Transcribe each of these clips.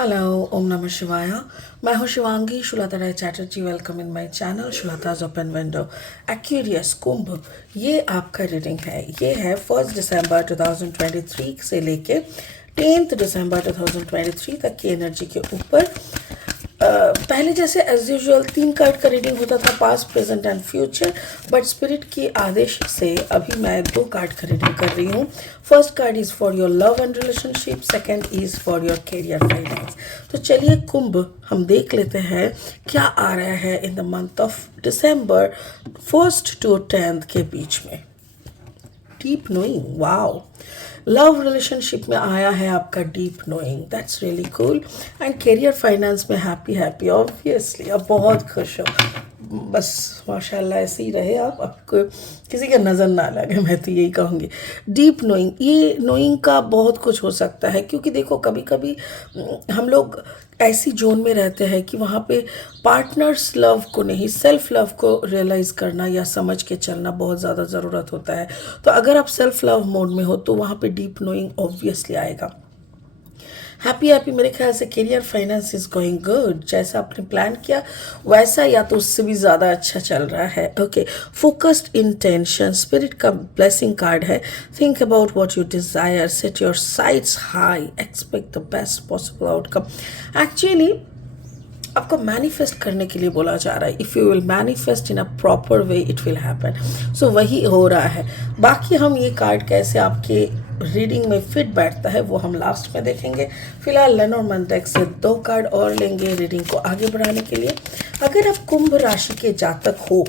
Hello, ओम नमः शिवाय। मैं हूँ Shivangi Shulata Rai Chatterjee. Welcome in my channel Shulata's open window. Aquarius कुंभ, ये आपका रीडिंग है। ये है 1 दिसंबर 2023 से लेके 10 दिसंबर 2023 तक की एनर्जी के ऊपर। पहले जैसे एज यूजुअल 3 कार्ड का रीडिंग होता था, past present and future, but spirit की आदेश से अभी मैं 2 कार्ड का रीडिंग कर रही हूँ। First card is for your love and relationship, second is for your career finance. तो चलिए कुंभ हम देख लेते हैं क्या आ रहा है in the month of December 1 to 10 के बीच में। Deep knowing, wow. Love relationship में आया है आपका deep knowing, that's really cool. And career finance में हैप्पी हैप्पी, ऑब्वियसली अब बहुत खुश हो। बस माशाल्लाह ऐसे ही रहे आप, आपको किसी का नज़र ना लगे, मैं तो यही कहूँगी। डीप नोइंग, ये नोइंग का बहुत कुछ हो सकता है, क्योंकि देखो कभी कभी हम लोग ऐसी जोन में रहते हैं कि वहाँ पे पार्टनर्स लव को नहीं, सेल्फ लव को रियलाइज़ करना या समझ के चलना बहुत ज़्यादा ज़रूरत होता है। तो अगर आप सेल्फ लव मोड में हो तो वहाँ पे डीप नोइंग ऑब्वियसली आएगा। हैप्पी हैप्पी, मेरे ख्याल से career finance is going good. जैसा आपने प्लान किया वैसा या तो उससे भी ज़्यादा अच्छा चल रहा है। ओके, फोकस्ड इंटेंशन, स्पिरिट का ब्लेसिंग कार्ड है। Think about what you desire, set your sights high, expect the best possible outcome. Actually आपको मैनिफेस्ट करने के लिए बोला जा रहा है। If you will manifest in a proper way it will happen. So वही हो रहा है। बाकी हम ये कार्ड कैसे आपके रीडिंग में फिट बैठता है वो हम लास्ट में देखेंगे। फिलहाल लेनॉर्मन डेक से 2 कार्ड और लेंगे रीडिंग को आगे बढ़ाने के लिए। अगर आप कुंभ राशि के जातक हो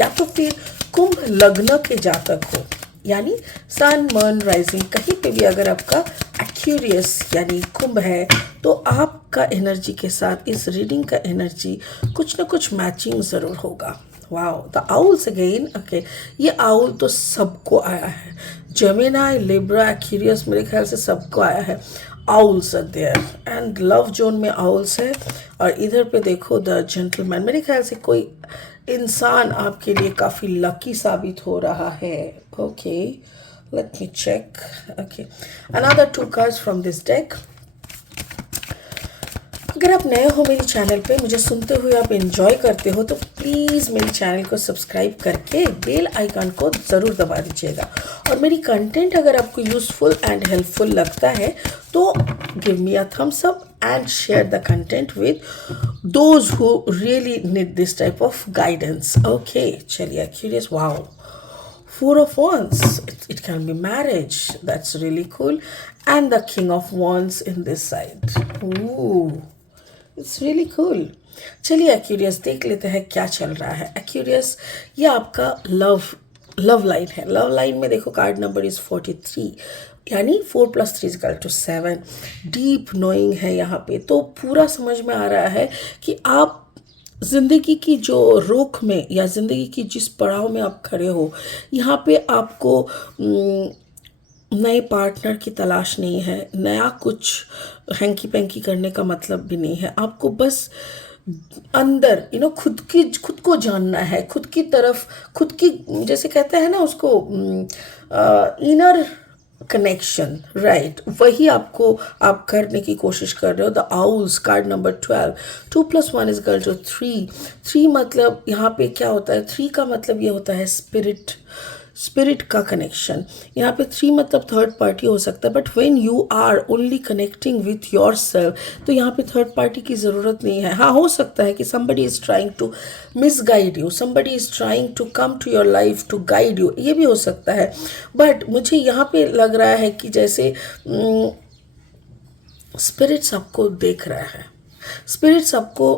या तो फिर कुंभ लग्न के जातक हो, यानी सन मून राइजिंग कहीं पे भी अगर आपका एक्वेरियस यानी कुंभ है, तो आपका एनर्जी के साथ इस रीडिंग का एनर्जी कुछ ना कुछ मैचिंग ज़रूर होगा। Wow, the owls again. Okay, ये आउल तो सबको आया है। जेमिनाई, लिब्रा, एक्वेरियस, मेरे ख्याल से सबको आया है। Owls are there and love zone में आउल्स है। और इधर पे देखो द जेंटलमैन, मेरे ख्याल से कोई इंसान आपके लिए काफ़ी लकी साबित हो रहा है। Okay, let me check. Okay, another 2 cards from this deck. अगर आप नए हो मेरे चैनल पे, मुझे सुनते हुए आप एंजॉय करते हो, तो प्लीज़ मेरे चैनल को सब्सक्राइब करके बेल आइकन को ज़रूर दबा दीजिएगा। और मेरी कंटेंट अगर आपको यूज़फुल एंड हेल्पफुल लगता है तो give me a thumbs up and share the content with those who really need this type of guidance. Okay, चलिए curious. Wow, Four of Wands, it can be marriage, that's really cool. And the King of Wands in this side. Ooh, it's really cool. चलिए Aquarius देख लेते हैं क्या चल रहा है। Aquarius, ये आपका लव लाइन है। लव लाइन में देखो कार्ड नंबर इज 43, यानी 4 + 3 = 7। डीप नोइंग है यहाँ पे, तो पूरा समझ में आ रहा है कि आप ज़िंदगी की जो रोक में या ज़िंदगी की जिस पड़ाव में आप खड़े हो, यहाँ पे आपको नए पार्टनर की तलाश नहीं है। नया कुछ हैंकी पैंकी करने का मतलब भी नहीं है। आपको बस अंदर खुद को जानना है, खुद की तरफ, खुद की, जैसे कहते हैं ना उसको, इनर कनेक्शन, राइट, वही आपको आप करने की कोशिश कर रहे हो। The owls, card number 12। 2 + 1 = 3। 3 मतलब यहाँ पे क्या होता है, 3 का मतलब ये होता है स्पिरिट का कनेक्शन। यहाँ पे 3 मतलब थर्ड पार्टी हो सकता है, but when you are only connecting with your self, तो यहाँ पे थर्ड पार्टी की ज़रूरत नहीं है। हाँ, हो सकता है कि somebody is trying to misguide you, somebody is trying to come to your life to guide you, ये भी हो सकता है। बट मुझे यहाँ पे लग रहा है कि जैसे स्पिरिट सबको देख रहा है, स्पिरिट सबको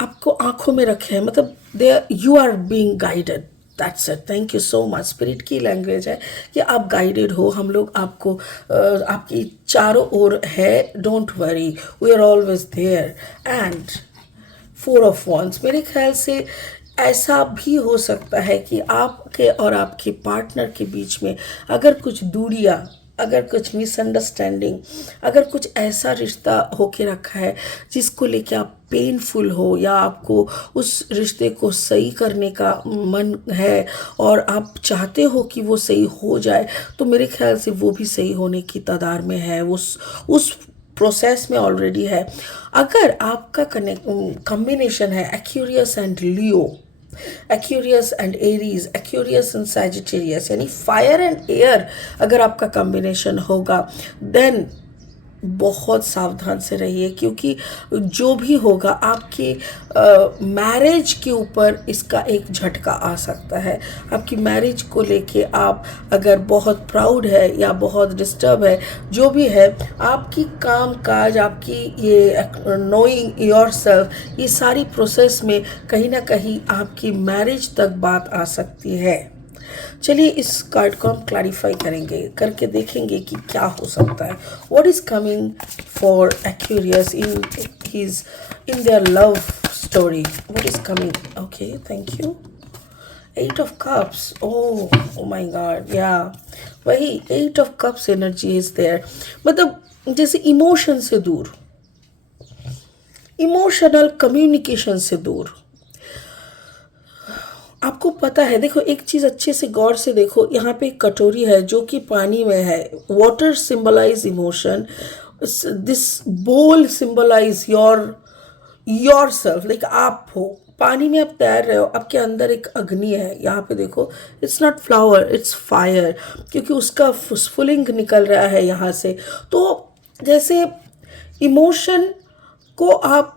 आपको आंखों में रखे हैं, मतलब they you are being guided. That's it, thank you so much. Spirit की लैंग्वेज है कि आप गाइडेड हो, हम लोग आपको आपकी चारों ओर है। Don't worry, we are always there. And 4 of wands, मेरे ख्याल से ऐसा भी हो सकता है कि आपके और आपके पार्टनर के बीच में अगर कुछ दूरियां, अगर कुछ मिसअंडरस्टैंडिंग, अगर कुछ ऐसा रिश्ता होके रखा है जिसको लेके आप पेनफुल हो, या आपको उस रिश्ते को सही करने का मन है और आप चाहते हो कि वो सही हो जाए, तो मेरे ख्याल से वो भी सही होने की तादार में है। उस प्रोसेस में ऑलरेडी है। अगर आपका कॉम्बिनेशन है Aquarius and Leo, Aquarius and Aries, Aquarius and Sagittarius, यानी फायर एंड एयर अगर आपका कॉम्बिनेशन होगा, देन बहुत सावधान से रहिए, क्योंकि जो भी होगा आपकी मैरिज के ऊपर इसका एक झटका आ सकता है। आपकी मैरिज को लेके आप अगर बहुत प्राउड है या बहुत डिस्टर्ब है, जो भी है, आपकी काम काज, आपकी ये नोइंग योर सेल्फ, ये सारी प्रोसेस में कहीं ना कहीं आपकी मैरिज तक बात आ सकती है। चलिए इस कार्ड को हम क्लैरिफाई करेंगे, करके देखेंगे कि क्या हो सकता है। What is coming for Aquarius in their love story, what is coming? Okay, thank you. 8 of Cups, oh my God, या वही 8 of Cups energy is there. मतलब जैसे इमोशन से दूर, इमोशनल कम्युनिकेशन से दूर। आपको पता है, देखो एक चीज़ अच्छे से गौर से देखो, यहाँ पे एक कटोरी है जो कि पानी में है। वाटर सिंबलाइज इमोशन, दिस बोल सिंबलाइज योर सेल्फ, लाइक आप हो पानी में, आप तैर रहे हो, आपके अंदर एक अग्नि है। यहाँ पे देखो, it's not flower, it's fire, क्योंकि उसका फुसफुलिंग निकल रहा है यहाँ से। तो जैसे इमोशन को आप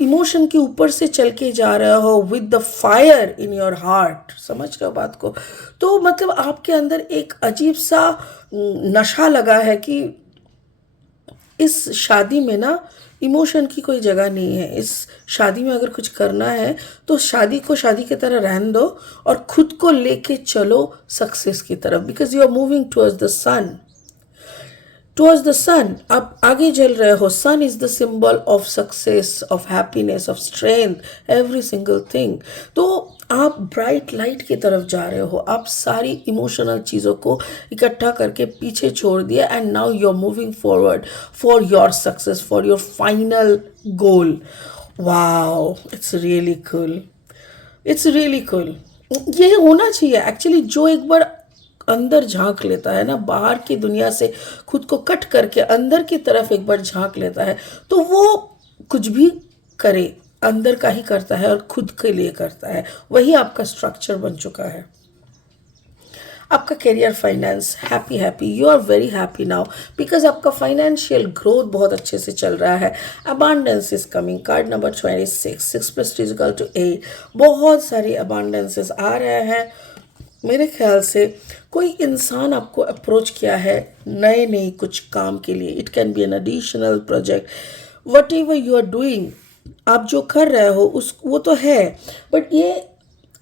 इमोशन के ऊपर से चल के जा रहे हो with the fire in your heart, समझ रहे हो बात को? तो मतलब आपके अंदर एक अजीब सा नशा लगा है कि इस शादी में ना इमोशन की कोई जगह नहीं है। इस शादी में अगर कुछ करना है तो शादी को शादी की तरह रहने दो और खुद को लेके चलो सक्सेस की तरफ, because you are moving towards the sun, towards the sun. आप आगे चल रहे हो। Sun is the symbol of success, of happiness, of strength, every single thing. तो आप ब्राइट लाइट की तरफ जा रहे हो। आप सारी इमोशनल चीज़ों को इकट्ठा करके पीछे छोड़ दिया, and now you are moving forward for your success, for your final goal. Wow, it's really cool, it's really cool. ये होना चाहिए एक्चुअली। जो एक बार अंदर झांक लेता है ना, बाहर की दुनिया से खुद को कट करके अंदर की तरफ एक बार झांक लेता है, तो वो कुछ भी करे अंदर का ही करता है और खुद के लिए करता है। वही आपका स्ट्रक्चर बन चुका है। आपका career, finance, happy, you are very happy now, because आपका फाइनेंशियल ग्रोथ बहुत अच्छे से चल रहा है। Abundance is coming. Card number 26, 6 + 2 = 8। बहुत सारी अबांडेंसेस आ रहे हैं। मेरे ख्याल से कोई इंसान आपको अप्रोच किया है नए कुछ काम के लिए। It can be an additional project, whatever you are doing, आप जो कर रहे हो उस वो तो है, बट ये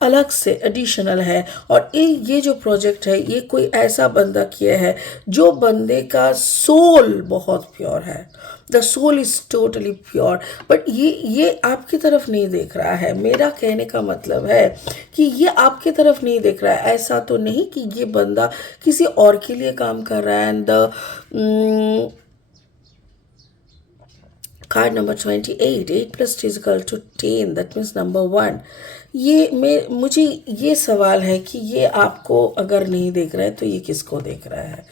अलग से एडिशनल है। और ये जो प्रोजेक्ट है, ये कोई ऐसा बंदा किया है जो बंदे का सोल बहुत प्योर है। The soul is totally pure, but ये आपकी तरफ नहीं देख रहा है। मेरा कहने का मतलब है कि ये आपकी तरफ नहीं देख रहा है। ऐसा तो नहीं कि ये बंदा किसी और के लिए काम कर रहा है। And the card number 28, 8 + 2 = 10, that means number 1। मुझे ये सवाल है कि ये आपको अगर नहीं देख रहा है तो ये किसको देख रहा है?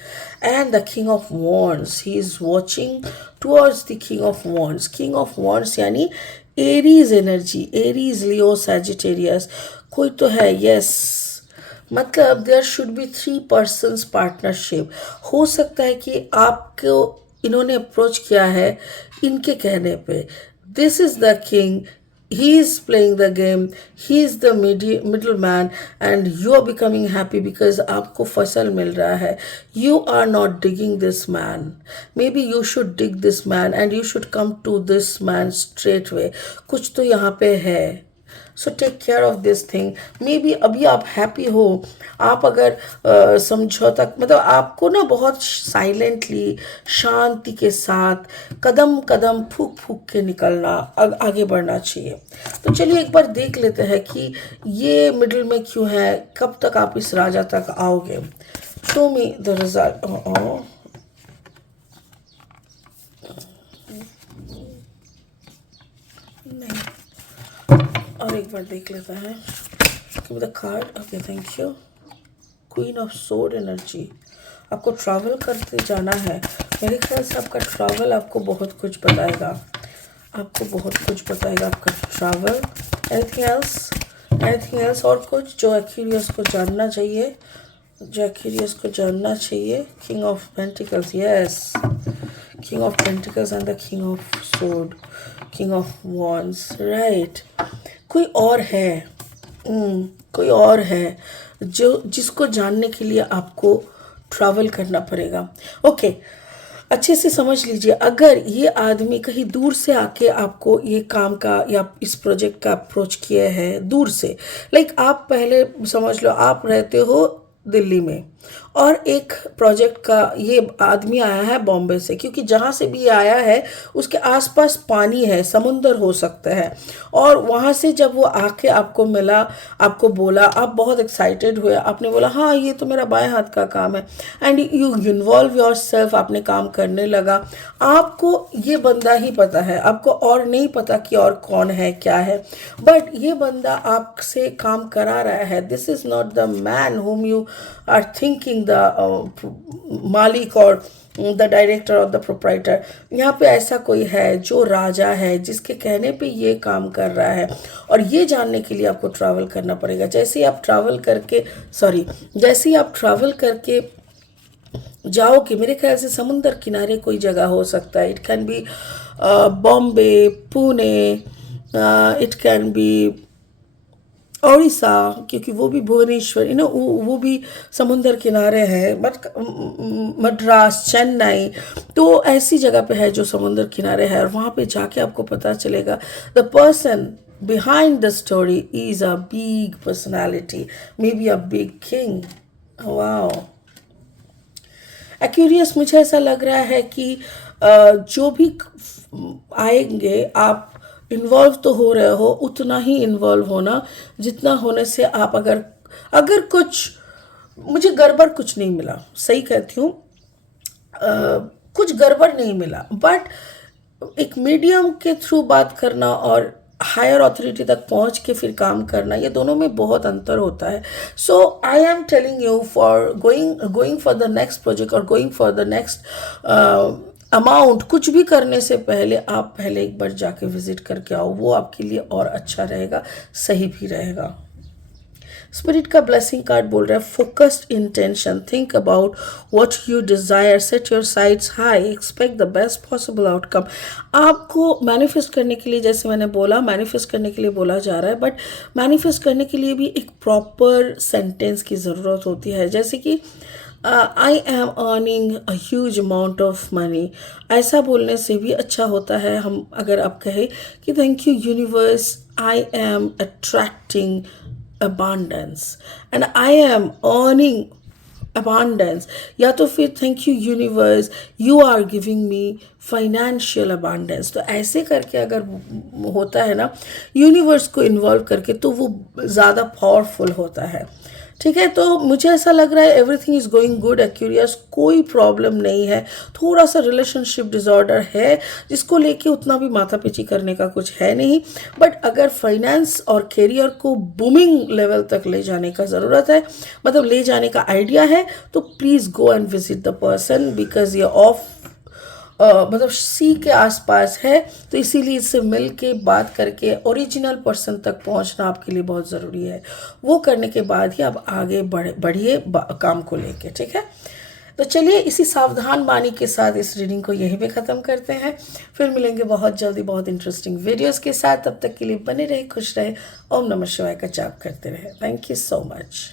And the king of wands, he is watching towards the king of wands. King of wands यानी Aries energy, Aries, Leo, Sagittarius, कोई तो है। यस, मतलब there should be 3 persons partnership. हो सकता है कि आपको इन्होंने अप्रोच किया है इनके कहने पे। This is the king, he is playing the game, he is the middleman, and you are becoming happy because आपको फसल मिल रहा है। You are not digging this man, maybe you should dig this man and you should come to this man straight away। कुछ तो यहाँ पे है। So take care of this thing. Maybe अभी आप हैप्पी हो, आप अगर समझौता, मतलब आपको ना बहुत साइलेंटली, शांति के साथ, कदम कदम फूक फूक के निकलना, आगे बढ़ना चाहिए। तो चलिए एक बार देख लेते हैं कि ये मिडिल में क्यों है, कब तक आप इस राजा तक आओगे। Show me the result. नहीं, और एक बार देख लेता है। The card, okay, thank you. Queen of sword energy. आपको ट्रैवल करते जाना है। मेरे ख्याल से आपका ट्रैवल आपको बहुत कुछ बताएगा, आपको बहुत कुछ बताएगा आपका ट्रैवल। एनीथिंग एल्स और कुछ जो एक्यूरियस को जानना चाहिए, जो एक्यूरियस को जानना चाहिए। King of pentacles, yes, king of pentacles and the king of sword, king of wands, right. कोई और है, कोई और है जो जिसको जानने के लिए आपको ट्रैवल करना पड़ेगा। ओके, अच्छे से समझ लीजिए, अगर ये आदमी कहीं दूर से आके आपको ये काम का या इस प्रोजेक्ट का अप्रोच किया है दूर से, लाइक आप पहले समझ लो आप रहते हो दिल्ली में और एक प्रोजेक्ट का ये आदमी आया है बॉम्बे से, क्योंकि जहाँ से भी आया है उसके आसपास पानी है, समुंदर हो सकता है, और वहाँ से जब वो आके आपको मिला, आपको बोला, आप बहुत एक्साइटेड हुए, आपने बोला हाँ ये तो मेरा बाएं हाथ का काम है, and you involve your self, आपने काम करने लगा। आपको ये बंदा ही पता है, आपको और नहीं पता कि और कौन है क्या है, बट ये बंदा आपसे काम करा रहा है। This is not the man whom you are thinking the मालिक और द डायरेक्टर और द प्रोप्राइटर। यहाँ पे ऐसा कोई है जो राजा है, जिसके कहने पे ये काम कर रहा है, और ये जानने के लिए आपको ट्रैवल करना पड़ेगा। जैसे ही आप ट्रैवल करके जाओगे, मेरे ख्याल से समुंदर किनारे कोई जगह हो सकता है। It can B Bombay, Pune, it can B Orissa, क्योंकि वो भी भुवनेश्वर, वो भी समुंदर किनारे है, बट मद्रास, चेन्नई, तो ऐसी जगह पे है जो समुंदर किनारे है, और वहाँ पे जाके आपको पता चलेगा the person behind the story is a big personality, maybe a big king. wow, Aquarius मुझे ऐसा लग रहा है कि जो भी आएंगे, आप इन्वॉल्व तो हो रहे हो, उतना ही इन्वॉल्व होना जितना होने से आप अगर कुछ, मुझे गड़बड़ कुछ नहीं मिला, सही कहती हूँ, कुछ गड़बड़ नहीं मिला, बट एक मीडियम के थ्रू बात करना और हायर अथॉरिटी तक पहुंच के फिर काम करना, ये दोनों में बहुत अंतर होता है। So I am telling you for going for the next project और going for the next amount, कुछ भी करने से पहले आप पहले एक बार जाके विजिट करके आओ, वो आपके लिए और अच्छा रहेगा, सही भी रहेगा। स्पिरिट का ब्लेसिंग कार्ड बोल रहा है focused intention, think about what you desire, set your sights high, expect the best possible outcome. आपको मैनिफेस्ट करने के लिए, जैसे मैंने बोला, मैनिफेस्ट करने के लिए बोला जा रहा है, बट मैनिफेस्ट करने के लिए भी एक प्रॉपर सेंटेंस की ज़रूरत होती है। जैसे कि I am earning a huge amount of money, ऐसा बोलने से भी अच्छा होता है। हम अगर आप कहें कि thank you universe, I am attracting abundance and I am earning abundance, या तो फिर thank you universe, you are giving me financial abundance. तो ऐसे करके अगर होता है ना, यूनिवर्स को इन्वॉल्व करके, तो वो ज़्यादा पावरफुल होता है। ठीक है, तो मुझे ऐसा लग रहा है everything is going good Aquarius, कोई प्रॉब्लम नहीं है। थोड़ा सा रिलेशनशिप डिसऑर्डर है, जिसको लेके उतना भी माथापीची करने का कुछ है नहीं, बट अगर फाइनेंस और करियर को बूमिंग लेवल तक ले जाने का ज़रूरत है, मतलब ले जाने का आइडिया है, तो please go and visit the person, because ये ऑफ मतलब सी के आसपास है, तो इसीलिए इससे मिल के बात करके ओरिजिनल पर्सन तक पहुंचना आपके लिए बहुत ज़रूरी है। वो करने के बाद ही आप आगे बढ़िए काम को लेके। ठीक है, तो चलिए इसी सावधान बानी के साथ इस रीडिंग को यहीं पे ख़त्म करते हैं। फिर मिलेंगे बहुत जल्दी बहुत इंटरेस्टिंग वीडियोज़ के साथ। तब तक के लिए बने रहे, खुश रहे, ओम नमः शिवाय का जाप करते रहे। Thank you so much.